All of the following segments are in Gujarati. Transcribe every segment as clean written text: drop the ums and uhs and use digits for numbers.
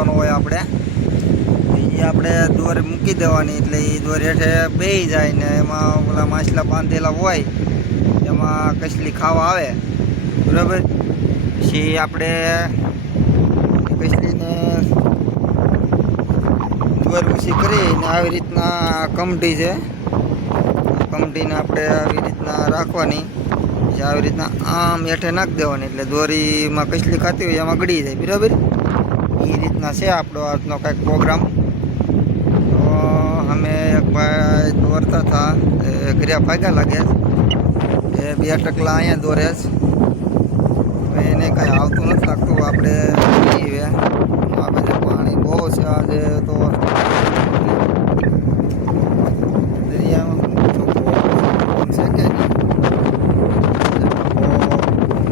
કરવાનો હોય આપણે, એ આપણે દોર મૂકી દેવાની, એટલે એ દોર હેઠે બેસી જાય ને એમાં ઓલા માછલા બાંધેલા હોય એમાં કસલી ખાવા આવે, બરાબર. પછી આપણે કસલીને દોર ઊંચી કરીને આવી રીતના કમટી છે, કમટીને આપણે આવી રીતના રાખવાની, પછી આવી રીતના આમ હેઠે નાખી દેવાની, એટલે દોરીમાં કસલી ખાતી હોય એમાં ગળી જાય, બરાબર. એ રીતના છે આપણો આજનો કંઈક પ્રોગ્રામ. તો અમે એક ભાઈ દોરતા હતા, ઘર્યા ભાગ્યા લાગે, એ 2 ટકલા અહીંયા દોરે છે, એને કાંઈ આવતું નથી લાગતું. આપણે જોઈએ આ બધે પાણી બહુ છે આજે તો દરિયામાં છે કે નહીં,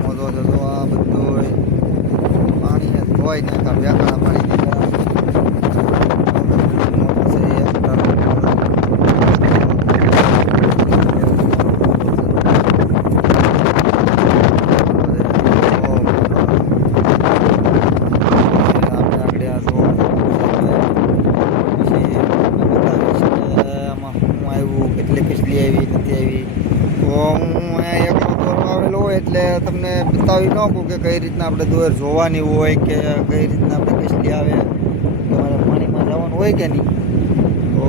મોજો જતો આ બધું પાણી ધોઈ ને બેકાળા પાણી કેટલી આવી નથી આવી. તો હું અહીંયા એકલો દોરવા આવેલો હોય એટલે તમને બતાવી ન શકું કે કઈ રીતના આપણે દોર જોવાની હોય કે કઈ રીતના આપણે કસલી આવે, તમારે પાણીમાં જવાનું હોય કે નહીં. તો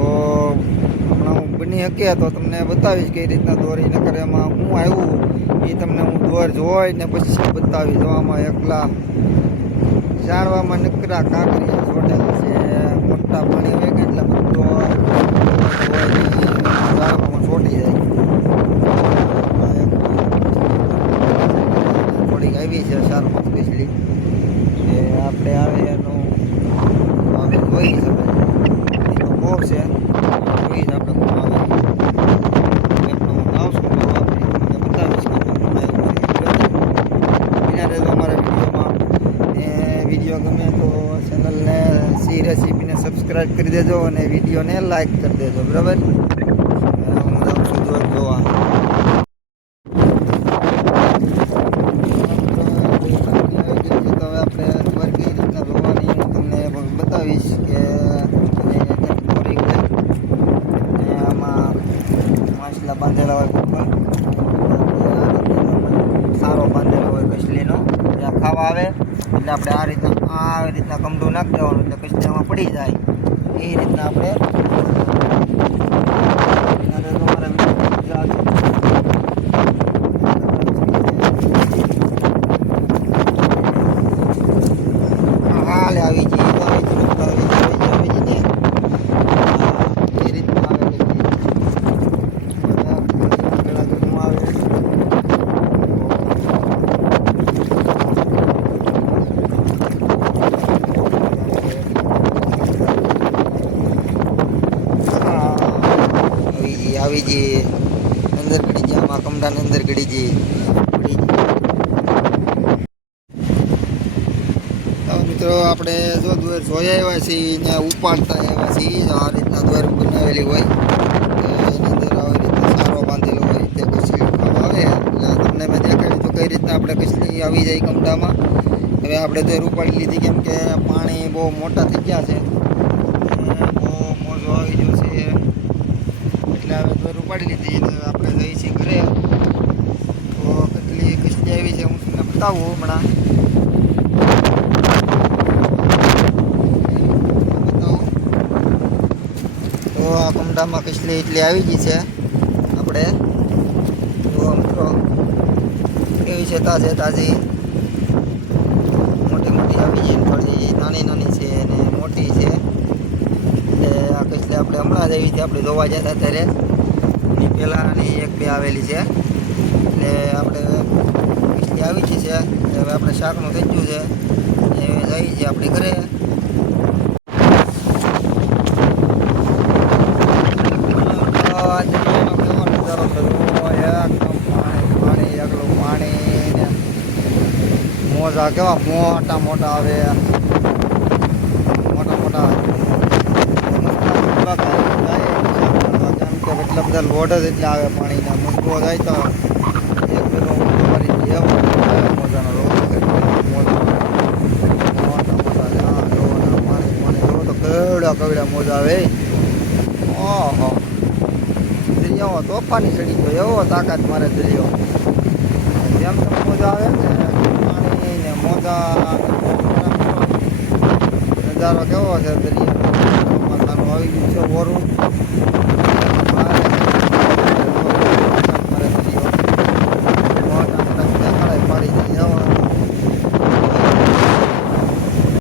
હમણાં હું બની શકીએ તો તમને બતાવીશ કઈ રીતના દોરીને કરે, એમાં હું આવ્યું એ તમને હું દોર જોઈ ને પછી બતાવીશ. જોવામાં એકલા જાણવામાં નકરા કાંકરિયા જોડેલા છે, મોટા પાણી હોય કે એટલે બધો જાળવામાં છોટી જાય. થોડીક આવી છે સારમાં કસલી કે આપણે આવે એનું અમે જોઈ શકે, એનો બહુ છે જોઈ જ આપણે આવે એટલું આવશું તો આપણે તમને બતાવીશ કે એના રહેજો અમારા વિડીયોમાં. એ વિડીયો ગમે તો ચેનલને સી રેસીપીને સબસ્ક્રાઈબ કરી દેજો અને વિડીયોને લાઈક કરી દેજો, બરાબર. હું જાઉં છું દોર જોવા. તો હવે આપણે દોર કઈ રીતના જોવાની હું તમને બતાવીશ કે દોરી હોય આમાં માછલા બાંધેલા હોય, સારો બાંધેલો હોય કસલીનો, ત્યાં ખાવા આવે એટલે આપણે આ રીતના કમડું નાખી દેવાનું, એટલે કસલી આમાં પડી જાય. એ રીતના આપણે હાલે આવી જઈએ ને એ રીતના આવે આવી જઈએ અંદર ગળી જાય, આમાં કમડાની અંદર ગળી જઈએ. મિત્રો આપણે જો દોર જોયા આવ્યા છીએ ને ઉપાડતા આવ્યા છીએ, આ રીતના દોર બનાવેલી હોય એની અંદર આવી રીતના સારો બાંધેલો હોય તે કસલી આવે, એટલે તમને મેં દેખાડ્યું તો કઈ રીતના આપણે કસલી આવી જાય કમડામાં. હવે આપણે દોર ઉપાડી લીધી કેમ કે પાણી બહુ મોટા થઈ ગયા છે, બહુ મોજો આવી ગયો છે, એટલે હવે દોર ઉપાડી લીધી. આપણે જઈએ છીએ ઘરે, તો કેટલી કસલી આવી છે હું તમને બતાવું હમણાં. તો આ કમડામાં કસલી એટલી આવી ગઈ છે આપણે જો મિત્રો, કેવી છે તાજી મોટી મોટી આવી જાય, થોડી નાની નાની છે અને મોટી છે. એટલે આ કસલી આપણે હમણાં જ આવી છે, આપણે જોવા જતા ત્યારે એની પહેલાંની 1-2 આવેલી છે, એટલે આપણે કસલી આવી ગઈ છે. હવે આપણે શાકનું થઈ ગયું છે, એ જઈએ છીએ આપણે ઘરે. મોજા કેવા મોટા મોટા આવે, મોટા કેમ કે એટલા બધા લોડ જ એટલે આવે પાણીના. મૂકવો જાય તો એક પેલો મારી એવો મજાનો રોગ મોટા મોટા કવડા મોજા આવે ઓહો દરિયાઓ તોફાની ચડી ગયો એવો તાકાત મારે દરિયો જેમ તેમ મોજા આવે ને પાણી ને મોજા નજારો કેવો છે દરિયા માતાનું આવી ગયું છે ઓરું